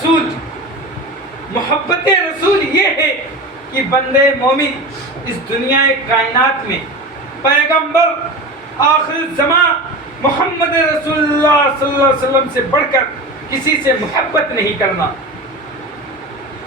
رسول، محبت رسول یہ ہے کہ بندے مومن اس دنیا کائنات میں پیغمبر آخر الزمان محمد رسول اللہ صلی اللہ علیہ وسلم سے بڑھ کر کسی سے محبت نہیں کرنا۔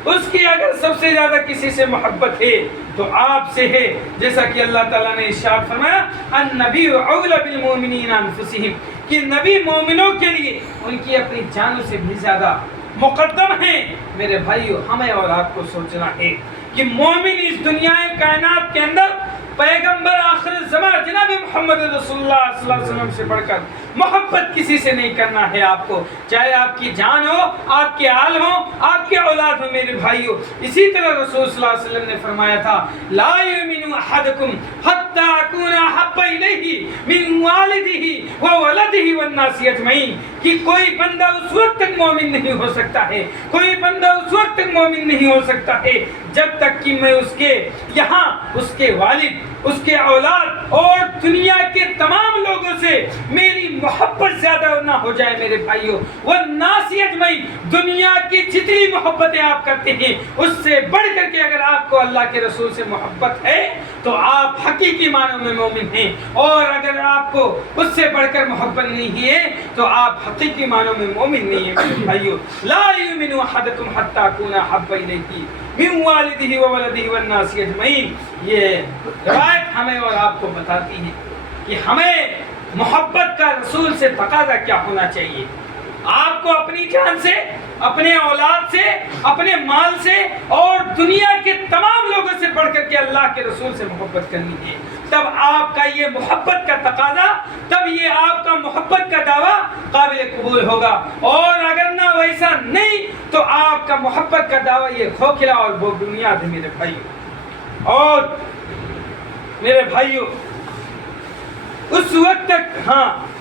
اس کی اگر سب سے زیادہ کسی سے محبت ہے تو آپ سے ہے، جیسا کہ اللہ تعالیٰ نے ارشاد فرمایا النبی اولی بالمؤمنین انفسہم، کہ نبی مومنوں کے لیے ان کی اپنی جانوں سے بھی زیادہ مقدم ہیں۔ میرے بھائیو، ہمیں اور آپ کو سوچنا ہے کہ مومن اس دنیا کائنات کے اندر پیغمبر آخر الزمان جناب محمد رسول اللہ صلی اللہ علیہ وسلم سے بڑھ کر محبت کسی سے نہیں کرنا ہے آپ کو، چاہے آپ کی جان ہو، آپ کے آل ہو، آپ کے اولاد ہو۔ میرے بھائیو، اسی طرح رسول صلی اللہ علیہ وسلم نے فرمایا تھا لا یؤمن احدکم حتی اکون احب الیہ من والدہ وولدہ والناس اجمعین، کہ کوئی بندہ اس وقت تک مومن نہیں ہو سکتا ہے، کوئی بندہ اس وقت تک مومن نہیں ہو سکتا ہے جب تک کہ میں اس کے یہاں اس کے والد، اس کے اولاد اور دنیا کے تمام لوگوں سے میری محبت زیادہ نہ ہو جائے۔ میرے بھائیوں، والناس اجمعین، دنیا کی جتنی محبتیں آپ کرتے ہیں اس سے بڑھ کر کے اگر آپ کو اللہ کے رسول سے محبت ہے تو آپ حقیقی معنوں میں مومن ہیں، اور اگر آپ کو اس سے بڑھ کر محبت نہیں ہے تو آپ حقیقی معنوں میں مومن نہیں ہیں۔ میرے بھائیوں، لا یؤمن احدکم حتی اکون احب الیہ من والدہ وولدہ والناس اجمعین، یہ روایت ہمیں اور آپ کو بتاتی ہے کہ ہمیں محبت کا رسول سے تقاضا کیا ہونا چاہیے۔ آپ کو اپنی جان سے، اپنے اولاد سے، اپنے مال سے اور دنیا کے تمام لوگوں سے بڑھ کر کے اللہ کے رسول سے محبت کرنی ہے۔ تب آپ کا یہ محبت کا تقاضا، تب یہ آپ کا محبت کا دعویٰ قابل قبول ہوگا، اور اگر نہ ویسا نہیں تو آپ کا محبت کا دعویٰ یہ کھوکھلا اور بے بنیاد ہے۔ میرے بھائیوں اور میرے بھائیوں، اس وقت تک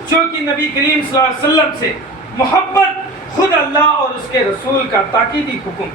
چونکہ نبی کریم صلی اللہ علیہ وسلم سے محبت خود اللہ اور اس کے رسول کا تاکیدی حکم،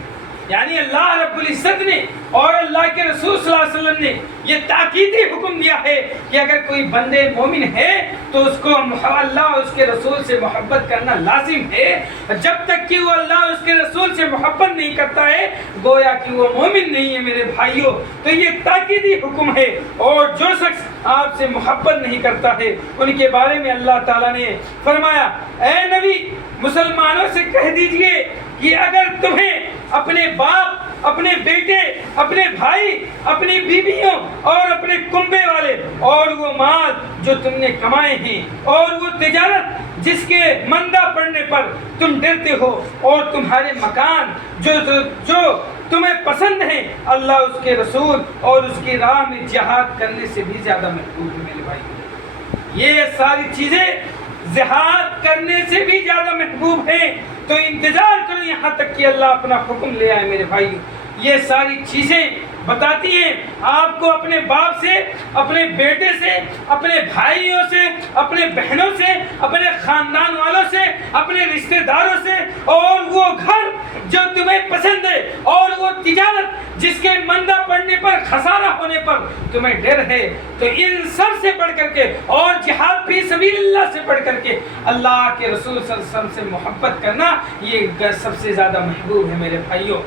یعنی اللہ رب العزت نے اور اللہ کے رسول صلی اللہ علیہ وسلم نے یہ تاکیدی حکم دیا ہے کہ اگر کوئی بندے مومن ہے تو اس کو اللہ اور اس کے رسول سے محبت کرنا لازم ہے۔ جب تک کہ وہ اللہ اور اس کے رسول سے محبت نہیں کرتا ہے گویا کہ وہ مومن نہیں ہے۔ میرے بھائیوں، تو یہ تاکیدی حکم ہے، اور جو شخص آپ سے محبت نہیں کرتا ہے ان کے بارے میں اللہ تعالیٰ نے فرمایا اے نبی، مسلمانوں سے کہہ دیجئے کہ اگر تمہیں اپنے باپ، اپنے بیٹے، اپنے بھائی، اپنی بیویوں اور اپنے کنبے والے اور وہ مال جو تم نے کمائے ہیں اور وہ تجارت جس کے مندہ پڑنے پر تم ڈرتے ہو اور تمہارے مکان جو تمہیں پسند ہیں، اللہ اس کے رسول اور اس کی راہ میں جہاد کرنے سے بھی زیادہ محبوب ہے۔ میرے بھائی، یہ ساری چیزیں جہاد کرنے سے بھی زیادہ محبوب ہیں، تو انتظار کرو یہاں تک کہ اللہ اپنا حکم لے آئے۔ میرے بھائیو، یہ ساری چیزیں بتاتی ہیں آپ کو اپنے باپ سے، اپنے بیٹے سے، اپنے بھائیوں سے، اپنے بہنوں سے، اپنے خاندان والوں سے، اپنے رشتہ داروں سے، اور وہ گھر جو تمہیں پسند ہے اور وہ تجارت جس کے مندہ پڑنے پر، خسارہ ہونے پر تمہیں ڈر ہے، تو ان سب سے بڑھ کر کے اور جہاد فی سبیل اللہ سے بڑھ کر کے اللہ کے رسول صلی اللہ علیہ وسلم سے محبت کرنا یہ سب سے زیادہ محبوب ہے۔ میرے بھائیوں،